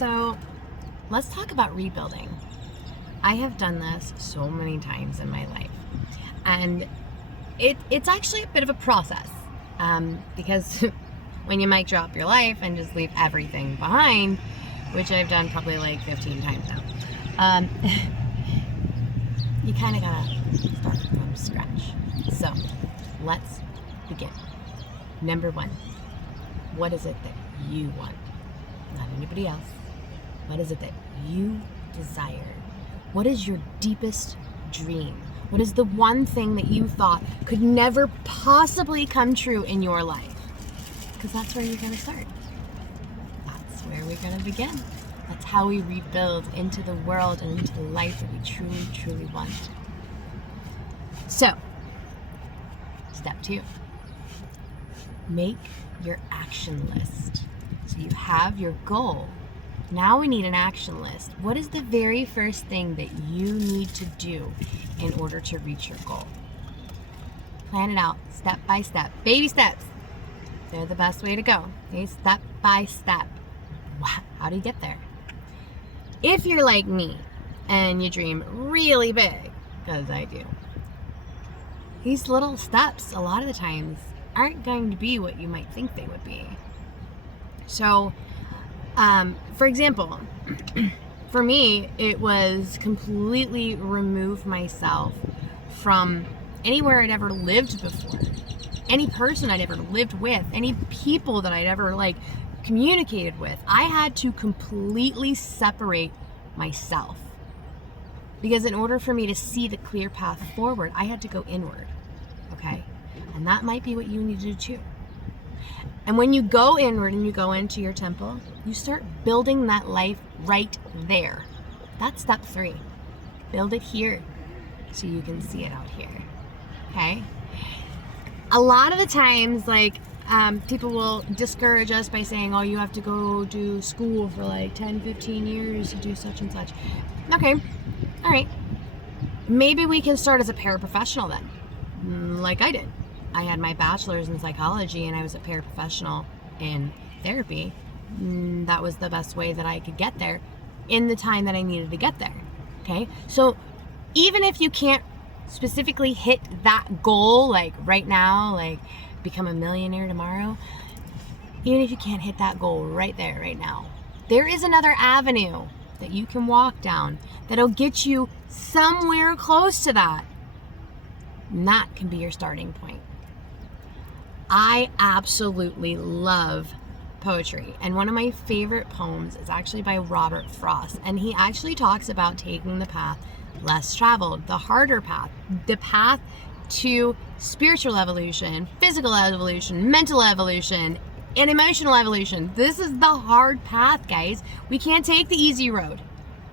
So let's talk about rebuilding. I have done this so many times in my life, and it's actually a bit of a process, because when you might drop your life and just leave everything behind, which I've done probably like 15 times now, you kind of gotta start from scratch. So let's begin. Number one, what is it that you want? Not anybody else. What is it that you desire? What is your deepest dream? What is the one thing that you thought could never possibly come true in your life? Because that's where you're going to start. That's where we're going to begin. That's how we rebuild into the world and into the life that we truly, truly want. So, step 2. Make your action list. So you have your goal. Now we need an action list. What is the very first thing that you need to do in order to reach your goal? Plan it out step by step. Baby steps. They're the best way to go. Okay, step by step. How do you get there? If you're like me and you dream really big, because I do, these little steps a lot of the times aren't going to be what you might think they would be. So, for example, for me, it was completely remove myself from anywhere I'd ever lived before, any person I'd ever lived with, any people that I'd ever communicated with. I had to completely separate myself, because in order for me to see the clear path forward, I had to go inward. Okay? And that might be what you need to do too. And when you go inward and you go into your temple, you start building that life right there. That's step 3. Build it here so you can see it out here. Okay? A lot of the times, people will discourage us by saying, oh, you have to go do school for 10, 15 years to do such and such. Okay. All right. Maybe we can start as a paraprofessional then, like I did. I had my bachelor's in psychology and I was a paraprofessional in therapy. That was the best way that I could get there in the time that I needed to get there. Okay? So even if you can't specifically hit that goal, right now, become a millionaire tomorrow, even if you can't hit that goal right there, right now, there is another avenue that you can walk down that'll get you somewhere close to that. And that can be your starting point. I absolutely love poetry, and one of my favorite poems is actually by Robert Frost, and he actually talks about taking the path less traveled, the harder path, the path to spiritual evolution, physical evolution, mental evolution, and emotional evolution. This is the hard path, guys. We can't take the easy road.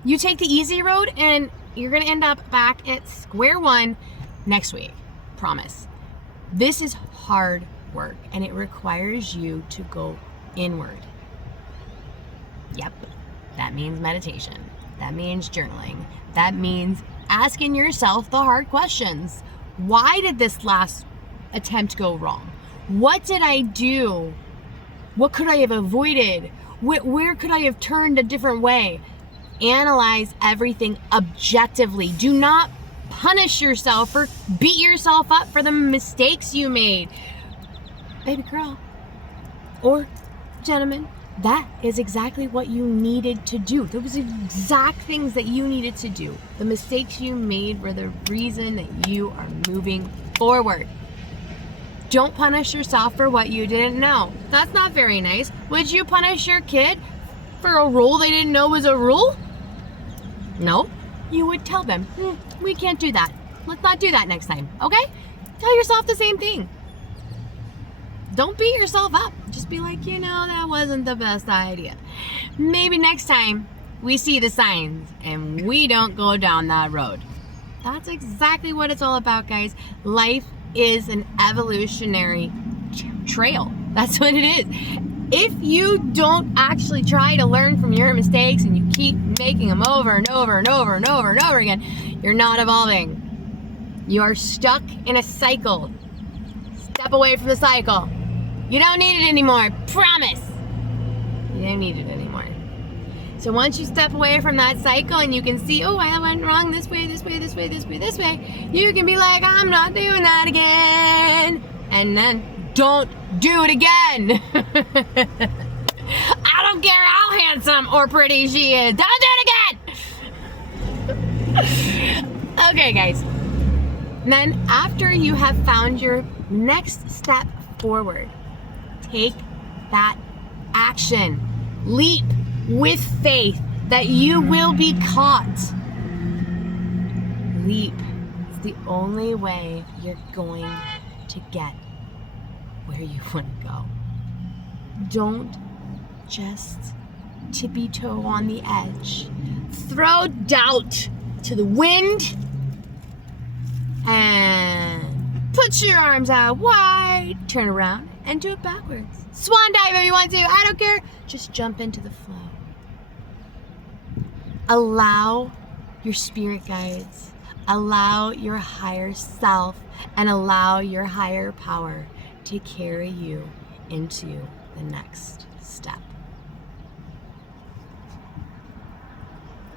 You take the easy road and you're going to end up back at square one next week. Promise. This is hard work, and it requires you to go inward. Yep, that means meditation. That means journaling. That means asking yourself the hard questions. Why did this last attempt go wrong? What did I do? What could I have avoided? Where could I have turned a different way? Analyze everything objectively. Do not punish yourself or beat yourself up for the mistakes you made. Baby girl or gentleman, that is exactly what you needed to do. Those exact things that you needed to do. The mistakes you made were the reason that you are moving forward. Don't punish yourself for what you didn't know. That's not very nice. Would you punish your kid for a rule they didn't know was a rule? No. You would tell them, we can't do that. Let's not do that next time, okay? Tell yourself the same thing. Don't beat yourself up. Just be like, that wasn't the best idea. Maybe next time we see the signs and we don't go down that road. That's exactly what it's all about, guys. Life is an evolutionary trail. That's what it is. If you don't actually try to learn from your mistakes and you keep making them over and over and over and over and over again, you're not evolving. You are stuck in a cycle. Step away from the cycle. You don't need it anymore. Promise. You don't need it anymore. So once you step away from that cycle and you can see, oh, I went wrong this way, this way, this way, this way, this way, you can be like, I'm not doing that again. And then don't do it again. I don't care how handsome or pretty she is. Don't do it again. Okay, guys. Then after you have found your next step forward, take that action. Leap with faith that you will be caught. Leap. It's the only way you're going to get where you want to go. Don't just tippy-toe on the edge. Throw doubt to the wind and put your arms out wide, turn around and do it backwards. Swan dive if you want to, I don't care. Just jump into the flow. Allow your spirit guides, allow your higher self, and allow your higher power to carry you into the next step.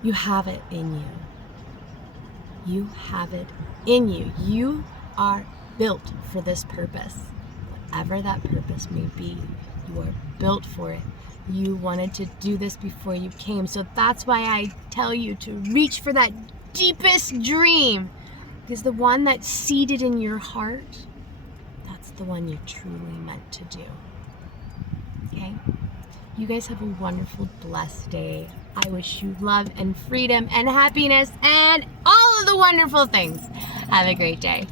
You have it in you. You have it in you. You are built for this purpose. Whatever that purpose may be, you are built for it. You wanted to do this before you came. So that's why I tell you to reach for that deepest dream. Because the one that's seated in your heart, that's the one you're truly meant to do. Okay? You guys have a wonderful, blessed day. I wish you love and freedom and happiness and all of the wonderful things. Have a great day.